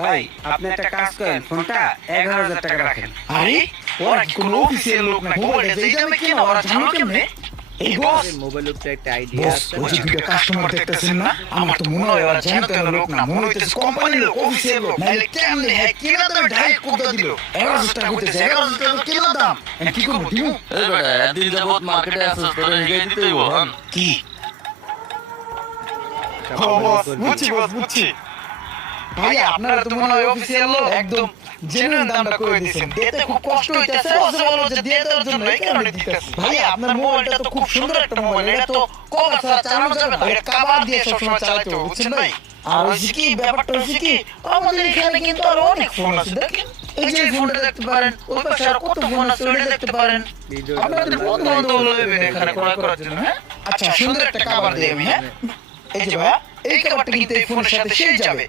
ভাই আপনি একটা কাজ করেন, ফোনটা 11,000 টাকা রাখেন। আরে ওরা কি কোনো অফিসিয়াল লোক না? মোবাইলটা এই দামে কেন? ওরা জানো কেমনে? এই বস, মোবাইলের উপরে একটা আইডিয়া বস আছে। ওই যে দুইটা কাস্টমার দেখতেছেন না? আমার তো মনে হয় ওরা জানো তেন লোক না, মনে হইতেছে কোম্পানির লোক, অফিসিয়াল লোক। নাইলে কেমনে হ্যাঁ কেনা দামে ডাইরেক্ট কোডটা দিল। 11,000 টাকা হইতেছে, 11,000 টাকা কেনা দাম। আমি কি করবো দিমু? এই বেটা একদিন যাবত মার্কেটে আসছিস তোরা হিগাই দিতেই হন কি? ও বস, বুঝছি বস, বুঝছি। ভাই আপনারা তো মনে হয় অফিসিয়াল লোক, একদম জেনুইন দামটা করে দিয়েছেন। দিতে খুব কষ্ট হইতেছে, বস বলো যে দিয়ে দেওয়ার জন্য এই কারণে দিতেছি। ভাই আপনার মোবাইলটা তো খুব সুন্দর একটা মোবাইল, এটা তো কভার ছাড়া চালানো যাবে না, এটা কভার দিয়ে সবসময় চালাতে হবে, বুঝছেন ভাই? আর হচ্ছে কি ব্যাপারটা হচ্ছে কি, আমাদের এখানে কিন্তু আরো অনেক ফোন আছে, দেখেন এই যে ফোনটা দেখতে পারেন, ওই পাশে আর কত ফোন আছে ওইটা দেখতে পারেন। আপনাদের বন্ধু বান্ধব লইবেন এখানে ক্রয় করার জন্য, হ্যাঁ? আচ্ছা সুন্দর একটা কভার দিই আমি, হ্যাঁ? এই যে ভাইয়া, এই কভারটা কিন্তু এই ফোনের সাথে সেই যাবে।